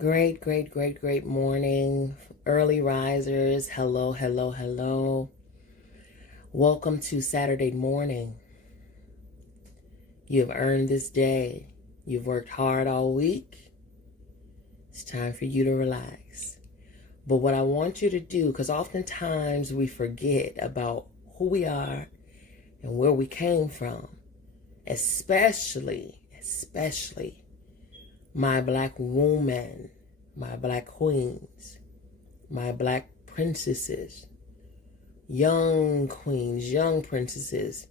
Great morning, early risers. Hello. Welcome to Saturday morning. You have earned this day. You've worked hard all week. It's time for you to relax. But what I want you to do, because oftentimes we forget about who we are and where we came from, especially my black woman, my black queens, my black princesses, young queens, young princesses,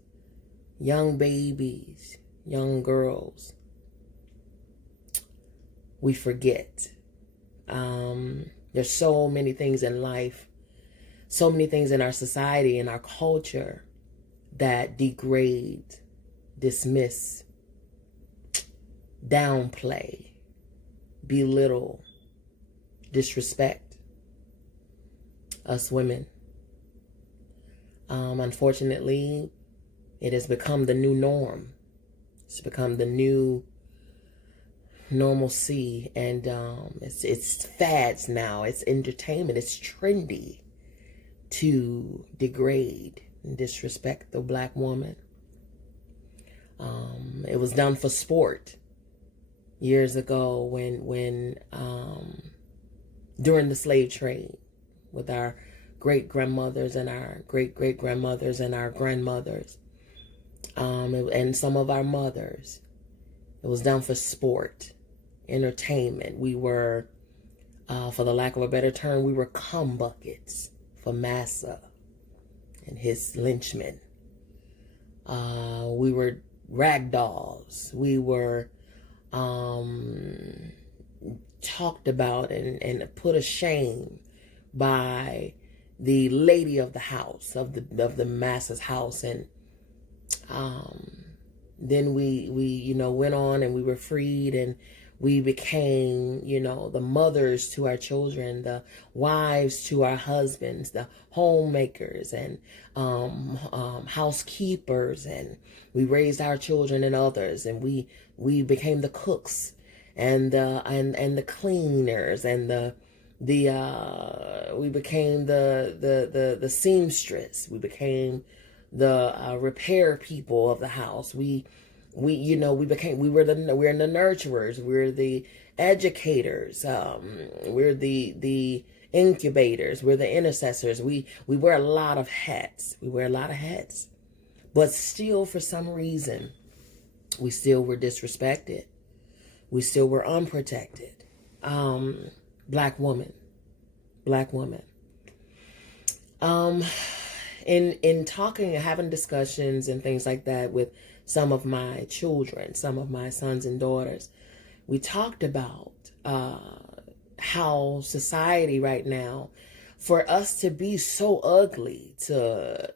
young babies, young girls. We forget. There's so many things in life, so many things in our society, in our culture that degrade, dismiss, downplay, belittle, disrespect us women. Unfortunately, it has become the new norm. It's become the new normalcy, and it's fads now. It's entertainment. It's trendy to degrade and disrespect the black woman. It was done for sport years ago when during the slave trade with our great-grandmothers and our great-great-grandmothers and our grandmothers, and some of our mothers. It was done for sport, entertainment. We were, for the lack of a better term, we were cum buckets for Massa and his lynchmen. We were rag dolls. We were talked about and put to shame by the lady of the house, of the Massa's house. And then we went on and we were freed, and we became, the mothers to our children, the wives to our husbands, the homemakers and housekeepers, and we raised our children and others, and we became the cooks and the cleaners, and we became the seamstress. We became the repair people of the house. We're the nurturers. We're the educators. We're the incubators. We're the intercessors. We wear a lot of hats. But still, for some reason, we still were disrespected. We still were unprotected. Black woman. In talking and having discussions and things like that with some of my children, some of my sons and daughters, we talked about how society right now, for us to be so ugly to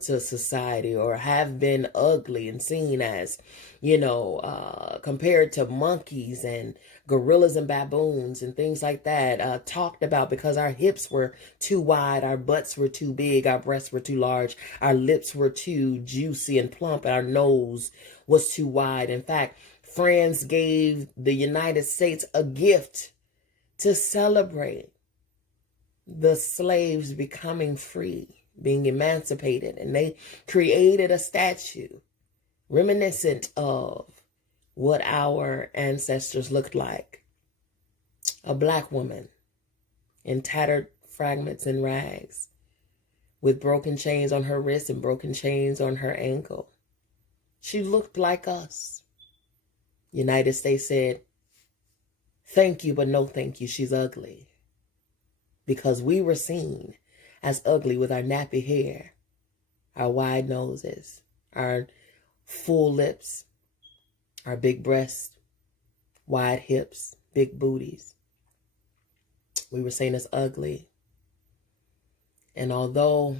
society, or have been ugly and seen as, compared to monkeys and gorillas and baboons and things like that, talked about because our hips were too wide, our butts were too big, our breasts were too large, our lips were too juicy and plump, and our nose was too wide. In fact, France gave the United States a gift to celebrate the slaves becoming free, being emancipated, and they created a statue reminiscent of what our ancestors looked like. A black woman in tattered fragments and rags, with broken chains on her wrist and broken chains on her ankle. She looked like us. United States said, "Thank you, but no thank you. She's ugly." Because we were seen as ugly with our nappy hair, our wide noses, our full lips, our big breasts, wide hips, big booties. We were seen as ugly. And although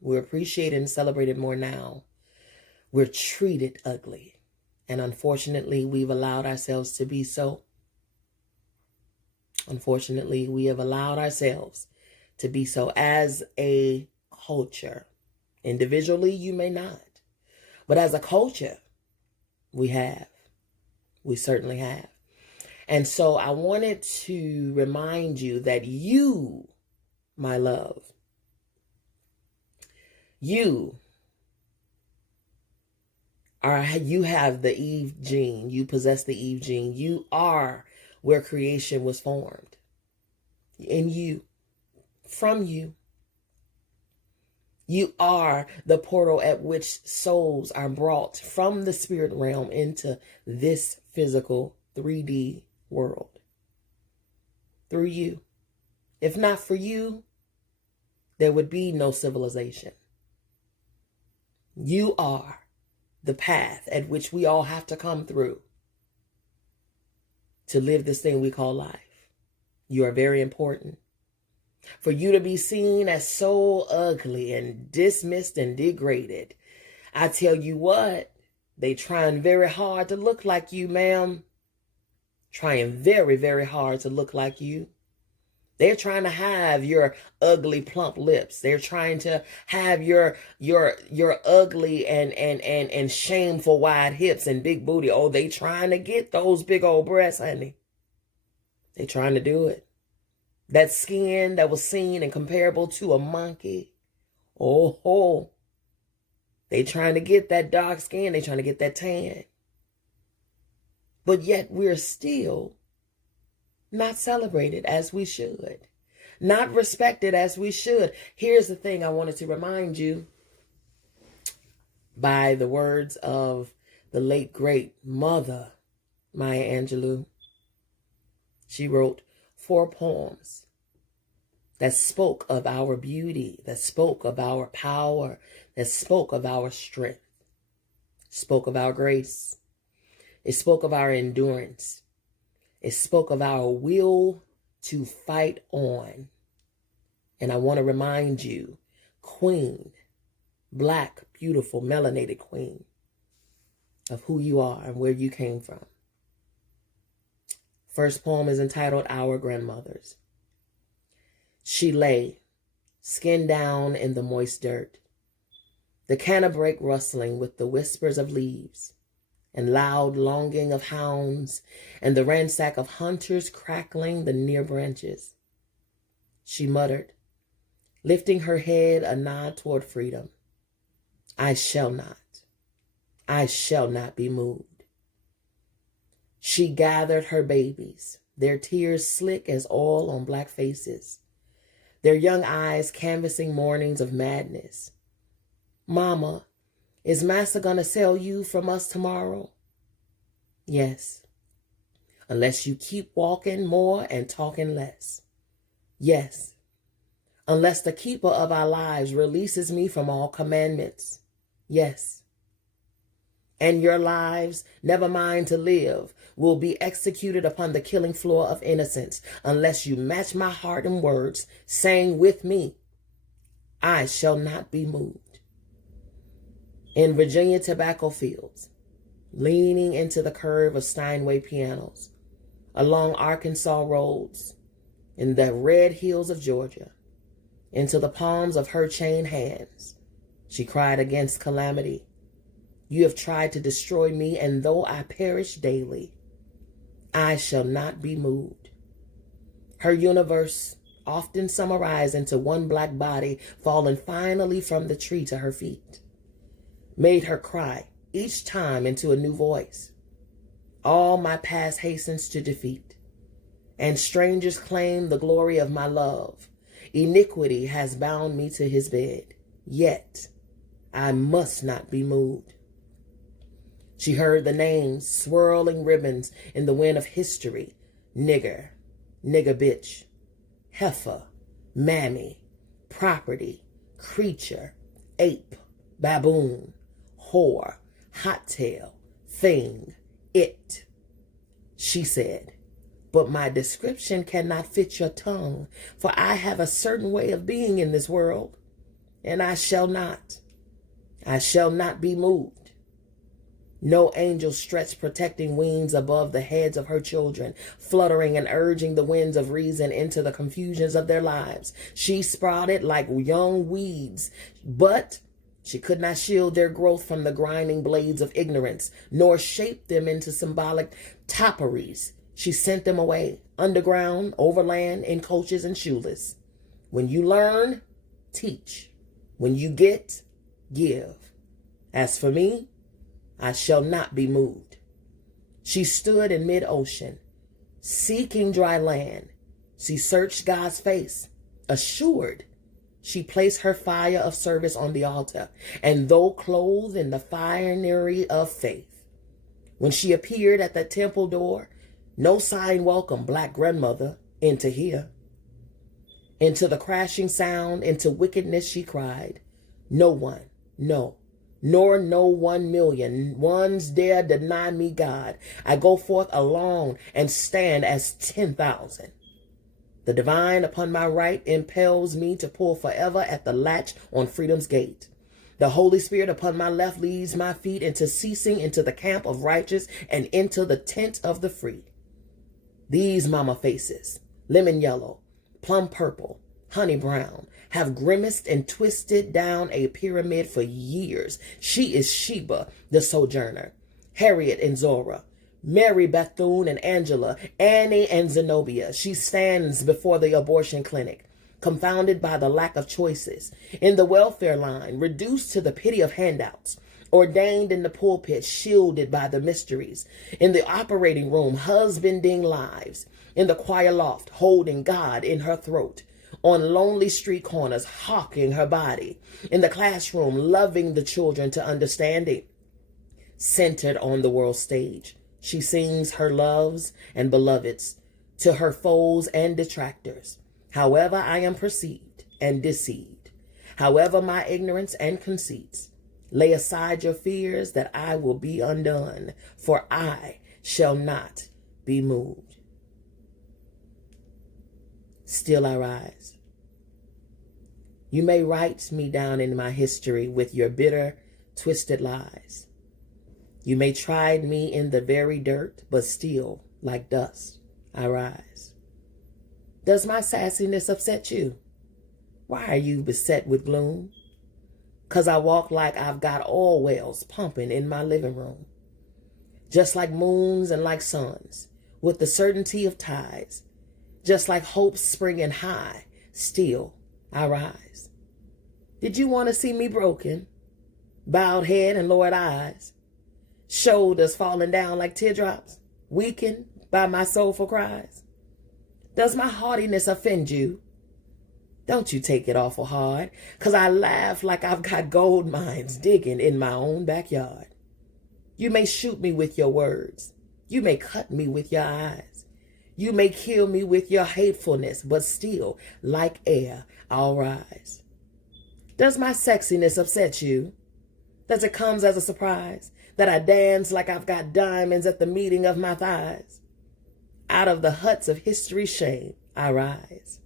we're appreciated and celebrated more now, we're treated ugly. And unfortunately, we've allowed ourselves to be so. Unfortunately, we have allowed ourselves to be so as a culture. Individually, you may not. But as a culture, we have. We certainly have. And so I wanted to remind you that you, my love, you have the Eve gene. You possess the Eve gene. You are where creation was formed. In you, from you. You are the portal at which souls are brought from the spirit realm into this physical 3D world. Through you. If not for you, there would be no civilization. You are the path at which we all have to come through to live this thing we call life. You are very important. For you to be seen as so ugly and dismissed and degraded, I tell you what, they trying very hard to look like you, ma'am. Trying very, very hard to look like you. They're trying to have your ugly plump lips. They're trying to have your ugly and shameful wide hips and big booty. Oh, they trying to get those big old breasts, honey. They trying to do it. That skin that was seen and comparable to a monkey. Oh. They trying to get that dark skin. They trying to get that tan. But yet we're still not celebrated as we should. Not respected as we should. Here's the thing I wanted to remind you by the words of the late great mother, Maya Angelou. She wrote 4 poems that spoke of our beauty, that spoke of our power, that spoke of our strength, spoke of our grace. It spoke of our endurance. It spoke of our will to fight on. And I want to remind you, queen, black, beautiful, melanated queen, of who you are and where you came from. First poem is entitled Our Grandmothers. She lay, skin down in the moist dirt, the cannebrake rustling with the whispers of leaves, and loud longing of hounds, and the ransack of hunters crackling the near branches. She muttered, lifting her head a nod toward freedom, I shall not be moved. She gathered her babies, their tears slick as oil on black faces, their young eyes canvassing mornings of madness. Mama, is Master gonna sell you from us tomorrow? Yes. Unless you keep walking more and talking less. Yes. Unless the keeper of our lives releases me from all commandments. Yes. And your lives, never mind to live, will be executed upon the killing floor of innocence unless you match my heart and words, saying with me, I shall not be moved. In Virginia tobacco fields, leaning into the curve of Steinway pianos, along Arkansas roads, in the red hills of Georgia, into the palms of her chained hands, she cried against calamity. You have tried to destroy me, and though I perish daily, I shall not be moved. Her universe often summarized into one black body falling finally from the tree to her feet, made her cry each time into a new voice. All my past hastens to defeat, and strangers claim the glory of my love. Iniquity has bound me to his bed, yet I must not be moved. She heard the names swirling ribbons in the wind of history. Nigger, nigger bitch, heifer, mammy, property, creature, ape, baboon, whore, hot tail, thing, it. She said, but my description cannot fit your tongue, for I have a certain way of being in this world, and I shall not be moved. No angel stretched protecting wings above the heads of her children, fluttering and urging the winds of reason into the confusions of their lives. She sprouted like young weeds, but she could not shield their growth from the grinding blades of ignorance, nor shape them into symbolic topiaries. She sent them away, underground, overland, in coaches and shoeless. When you learn, teach. When you get, give. As for me, I shall not be moved. She stood in mid-ocean, seeking dry land. She searched God's face, assured. She placed her fire of service on the altar, and though clothed in the finery of faith, when she appeared at the temple door, no sign welcomed Black grandmother into here. Into the crashing sound, into wickedness she cried, no one, no, nor no 1,000,000 ones dare deny me God. I go forth alone and stand as 10,000. The divine upon my right impels me to pull forever at the latch on freedom's gate. The Holy Spirit upon my left leads my feet into ceasing, into the camp of righteous, and into the tent of the free. These mama faces, lemon yellow, plum purple, honey brown, have grimaced and twisted down a pyramid for years. She is Sheba, the sojourner, Harriet and Zora, Mary, Bethune, and Angela, Annie, and Zenobia. She stands before the abortion clinic, confounded by the lack of choices, in the welfare line, reduced to the pity of handouts, ordained in the pulpit, shielded by the mysteries, in the operating room, husbanding lives, in the choir loft, holding God in her throat, on lonely street corners, hawking her body, in the classroom, loving the children to understanding, centered on the world stage. She sings her loves and beloveds to her foes and detractors. However I am perceived and deceived, however my ignorance and conceits, lay aside your fears that I will be undone, for I shall not be moved. Still I rise. You may write me down in my history with your bitter, twisted lies. You may tride me in the very dirt, but still, like dust, I rise. Does my sassiness upset you? Why are you beset with gloom? 'Cause I walk like I've got oil wells pumping in my living room. Just like moons and like suns, with the certainty of tides. Just like hope springing high, still I rise. Did you want to see me broken? Bowed head and lowered eyes. Shoulders falling down like teardrops, weakened by my soulful cries. Does my haughtiness offend you? Don't you take it awful hard, 'cause I laugh like I've got gold mines digging in my own backyard. You may shoot me with your words. You may cut me with your eyes. You may kill me with your hatefulness, but still, like air, I'll rise. Does my sexiness upset you? Does it come as a surprise that I dance like I've got diamonds at the meeting of my thighs? Out of the huts of history's shame, I rise.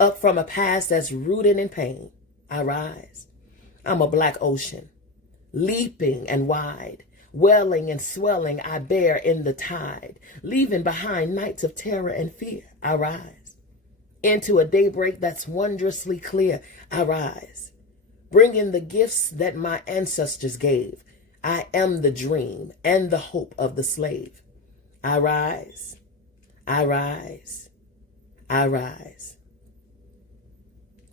Up from a past that's rooted in pain, I rise. I'm a black ocean, leaping and wide, welling and swelling I bear in the tide, leaving behind nights of terror and fear, I rise. Into a daybreak that's wondrously clear, I rise. Bringing the gifts that my ancestors gave, I am the dream and the hope of the slave. I rise, I rise, I rise.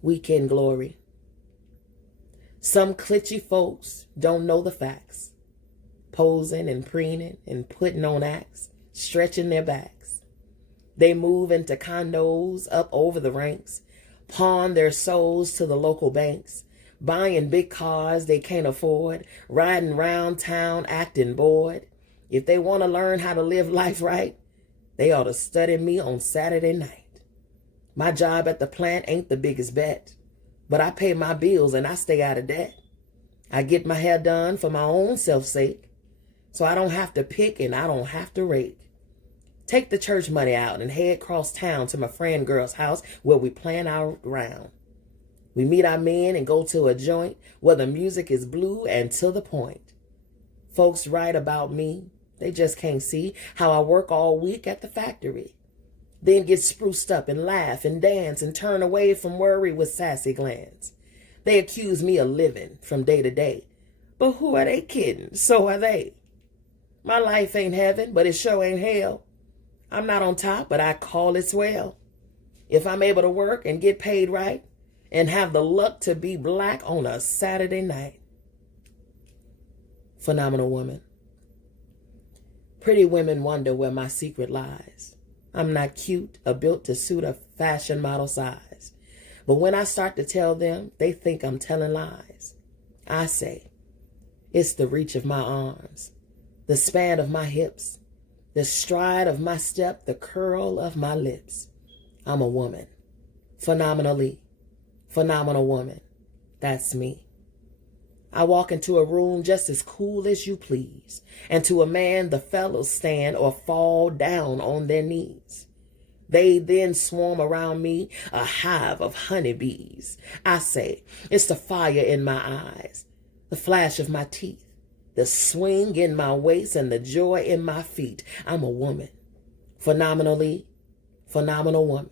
Weekend glory. Some glitchy folks don't know the facts, posing and preening and putting on acts, stretching their backs. They move into condos up over the ranks, pawn their souls to the local banks, buying big cars they can't afford, riding round town acting bored. If they want to learn how to live life right, they ought to study me on Saturday night. My job at the plant ain't the biggest bet, but I pay my bills and I stay out of debt. I get my hair done for my own self's sake, so I don't have to pick and I don't have to rake. Take the church money out and head across town to my friend girl's house where we plan our round. We meet our men and go to a joint where the music is blue and to the point. Folks write about me. They just can't see how I work all week at the factory. Then get spruced up and laugh and dance and turn away from worry with sassy glance. They accuse me of living from day to day. But who are they kidding? So are they. My life ain't heaven, but it sure ain't hell. I'm not on top, but I call it swell. If I'm able to work and get paid right and have the luck to be black on a Saturday night. Phenomenal woman. Pretty women wonder where my secret lies. I'm not cute or built to suit a fashion model size. But when I start to tell them, they think I'm telling lies. I say, it's the reach of my arms, the span of my hips, the stride of my step, the curl of my lips. I'm a woman. Phenomenally. Phenomenal woman. That's me. I walk into a room just as cool as you please. And to a man, the fellows stand or fall down on their knees. They then swarm around me, a hive of honeybees. I say, it's the fire in my eyes, the flash of my teeth, the swing in my waist, and the joy in my feet. I'm a woman. Phenomenally. Phenomenal woman.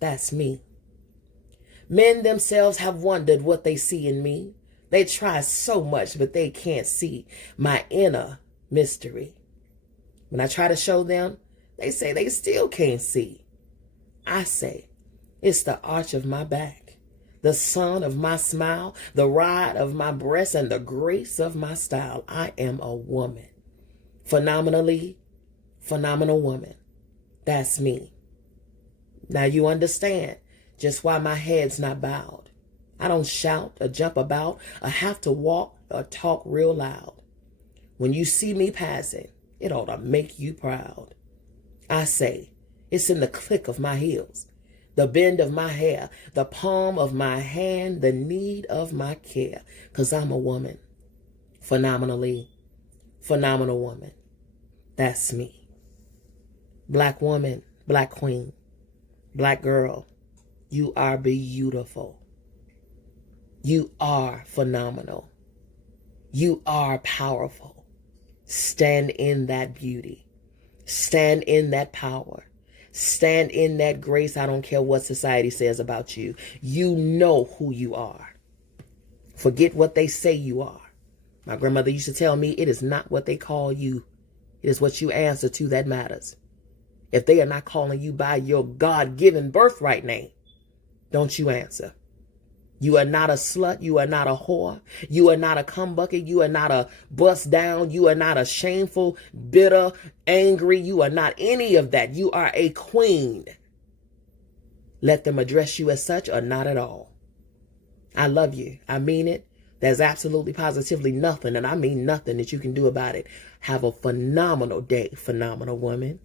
That's me. Men themselves have wondered what they see in me. They try so much, but they can't see my inner mystery. When I try to show them, they say they still can't see. I say, it's the arch of my back, the sun of my smile, the ride of my breast, and the grace of my style. I am a woman. Phenomenally. Phenomenal woman. That's me. Now you understand just why my head's not bowed. I don't shout or jump about or have to walk or talk real loud. When you see me passing, it ought to make you proud. I say, it's in the click of my heels, the bend of my hair, the palm of my hand, the need of my care, 'cause I'm a woman. Phenomenally. Phenomenal woman. That's me. Black woman, black queen, black girl, you are beautiful. You are phenomenal. You are powerful. Stand in that beauty. Stand in that power. Stand in that grace. I don't care what society says about you. You know who you are. Forget what they say you are. My grandmother used to tell me it is not what they call you. It is what you answer to that matters. If they are not calling you by your God-given birthright name, don't you answer. You are not a slut. You are not a whore. You are not a cumbucket. You are not a bust down. You are not a shameful, bitter, angry. You are not any of that. You are a queen. Let them address you as such or not at all. I love you. I mean it. There's absolutely positively nothing, and I mean nothing that you can do about it. Have a phenomenal day, phenomenal woman.